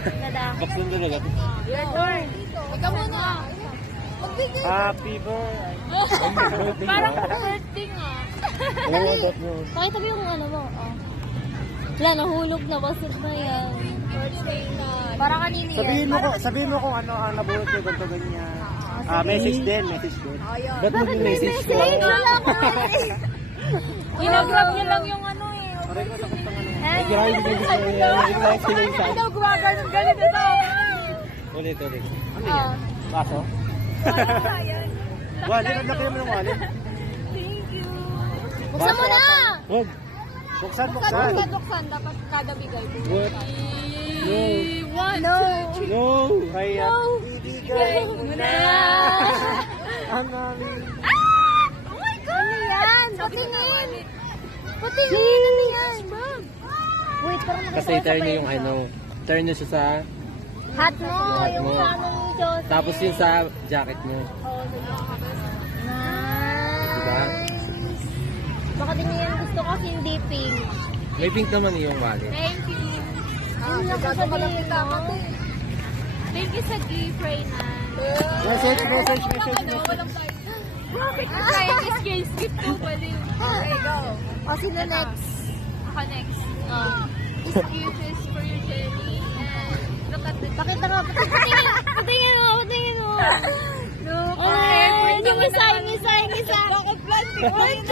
Baksan talaga. Your turn. Ikaw muna. Happy birthday. Parang birthday nga. Pakita mo yung ano mo. Oh. Wala, nahulog na. Basot na yan. Birthday na. Para kanina yan. Sabihin mo kung ano ang nabulot ko ganito ganyan. Message din. Ayun. Ba't mo yung message ko? Ginagrab niya lang yung ano eh. Nag-drive din sa Ikaw gumagano galit ito. Ulit. Ah. Baso? Wallet, ang laki naman ng wallet. Thank you. Buksan mo na! Huwag. Buksan. Buksan. Dapat kada bigay. What? No. No. No. Kaya. Bigay mo na. Ang mami. Oh my God! Ano yan? Patingin! Ano yan? Wait, parang Kasi turn niyo yung ano. Turn niyo siya sa... Hat mo, Hat yung mo. sa ano ni Joseph. Tapos yun sa jacket niyo. Oo, diba? Diba? Baka din yan gusto kasi hindi pink. May pink naman yung wallet. Thank you. Yun lang sasabihin mo. Thank you sa gift, Reyna. Message. Bakit ka kaya kiss gift ko pa din? Okay, go. O, sino next? Ako next. Oh. This gift is for your Jenny. And look at the... Pakita nga, patingin mo. Look Oh, yung isa. Bakit plastic mo yun?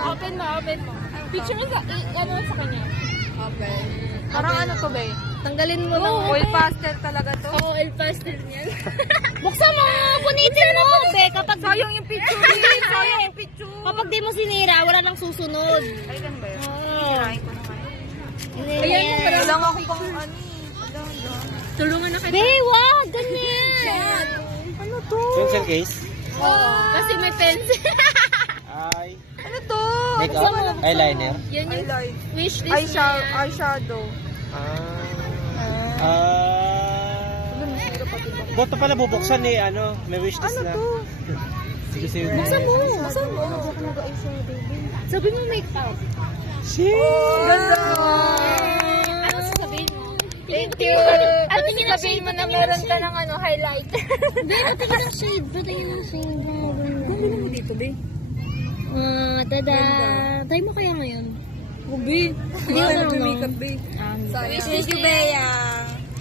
Open mo. Picture mo sa... Ano sa kanya? Open. Parang ano to, be? Tanggalin mo lang. Oil pastel talaga to? Oo, oil pastel niyan. Buksan mo, punitin mo. Be, kapag... Sayang yung picture. Sayang yung picture. Kapag di mo sinira, wala nang susunod. Ay, ganun ba yun? Oo. Tirahin ko na kayo. Ayan, Walang ako pang ano Tulungan na kayo. Be, wag! Ganyan! Ano to? Pencil case. Kasi may pencil. Ay. Ano to? Makeup. Eyeliner. Yan yung wish list eyeshadow. Boto pala bubuksan eh, ano, may wishlist na. Sige. Buksan mo. Sabi mo makeup. Ganda! Ano sasabihin mo? Thank you! At sabihin mo na meron ka ng ano, highlight. Be, patingin ang shade. Patingin ang shade. Bumili mo dito, be. Tada! Try mo kaya ngayon? Ubi. Hindi ko na makeup, be. Wish list ni Bea.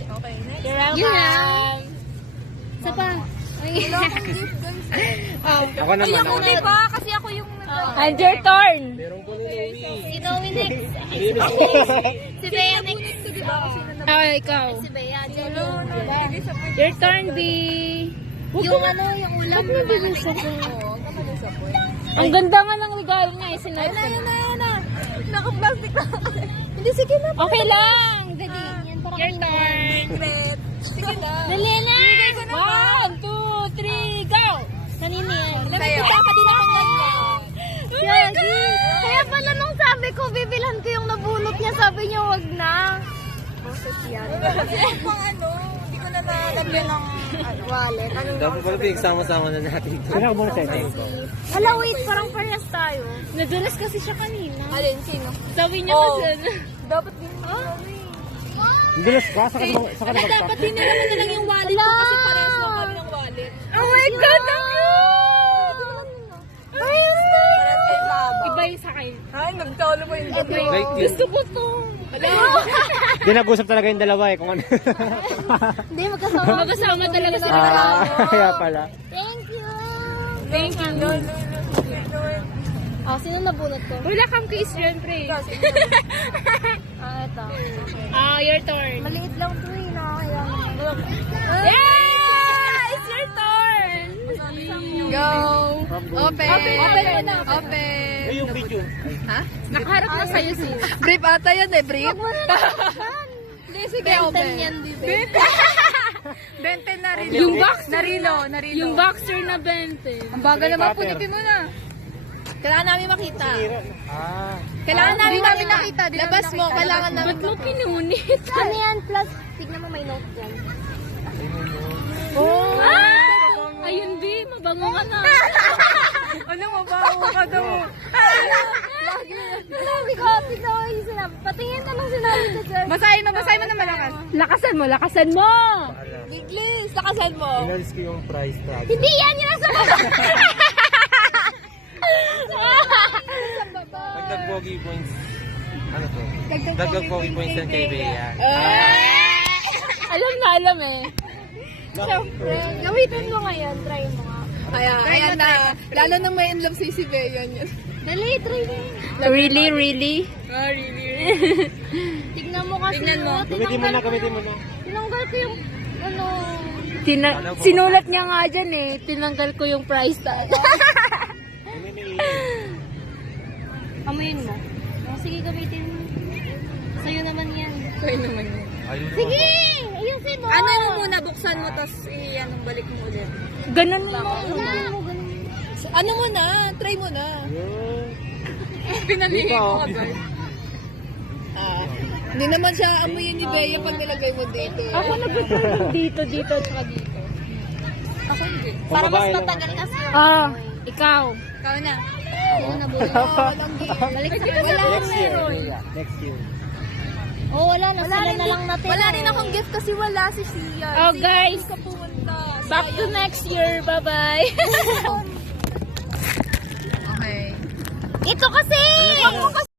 Okay, next. You're welcome. Isa pa. Ako naman. Ay, ako diba? Kasi ako yung And your turn. Meron ko ni Si Noe next. Si Bea next. ikaw. Si Bea. Your turn, B. Yung ano, yung ulam. Ang ganda nga ng regalo niya. Ayun na. Naka-plastic na. Hindi, sige na. Okay lang. Dali. Yan para Your kanina. turn. Sige na. Dali na. 1, 2, 3, go! Kanina yan. Sa'yo. Ka din akong ganyan. Yes. Kaya pala nung sabi ko, bibilhan ko yung nabunot niya, sabi niya wag na. Kasi pang ano, hindi ko na nalagyan ng wallet. Dapat pala pinagsama-sama na natin. Kaya muna tayo. Hala, wait, parang parehas tayo. Nadulas kasi siya kanina. Alin, sino? Sabi niya Oh. kasi, Dapat din mo. Dulas ka, sa kanila Dapat din nila mo na lang yung wallet ko kasi parehas lang kami ng wallet. oh my God, ang cute! Ayos na! Parehas kayo mababa. Iba yung sa akin. Ay, nagtalo pa yung gabi. Like yun. Gusto ko to. Di nag-usap talaga yung dalawa eh kung ano. Hindi, magkasama. Magkasama talaga sila. Kaya pala. Thank you! Thank you. Oh, sino nabunot ko? Wala kang kiss, syempre. Ito. Your turn. Maliit lang to eh, nakakailangan. Yeah! It's your turn. Go. Open. Open mo na. Open. Ay, yung video. Ha? Nakaharap na sa'yo si. Brief ata yan eh, brief. Hindi, sige, open. yan, di ba? 20 na rin. Yung box. Narilo. Yung boxer na 20. Ang bagal naman, Paper. punitin mo na. Kailangan namin makita. Kailangan namin makita. Labas mo, kailangan namin. Ba't mo pinunit? Ano yan? Plus, tignan mo may note dyan. Oh! Ayun, B. Mabango ka na. Ano, mabango ka daw. Sabi ko, Pinoy, na. Patingin ka nung sinabi ko, sir. Basahin mo na malakas. Lakasan mo! English, lakasan mo. Inalis ko yung price tag. Hindi yan yung nasa baba. Dagdag pogi points. Ano to? Dagdag pogi points yan kay Bea. Alam eh. Siyempre, gamitin mo ngayon. Try mo nga. Ayan na. Lalo nang may in love si Bea yun. Dali, try mo. Really? Really? Tignan mo kasi. Tignan mo. Gamitin mo na. Tinanggal ko yung, ano, Sinulat niya nga dyan eh. Tinanggal ko yung price tag. amuyin mo. Oh, sige, gamitin mo. Sa'yo naman yan. Ayun. Sige! Ayusin mo! Ano mo muna, buksan mo, tapos iyanong balik mo ulit. Ganun mo. Ganun mo, ganun mo. Ano mo na? Try mo na. Pinalihin ko agad. Hindi naman siya amuyin ni Bea pag nilagay mo dito. Ako nag-try dito, at saka dito. Ako hindi. Para mas matagal kasi yung Ikaw. Ikaw na. Ayun na buhay. Balik sa Next year. Oh, wala na. Sila na lang natin. Wala rin akong gift kasi wala si Sia. Oh guys, back to next year. Bye-bye. Okay. Ito kasi!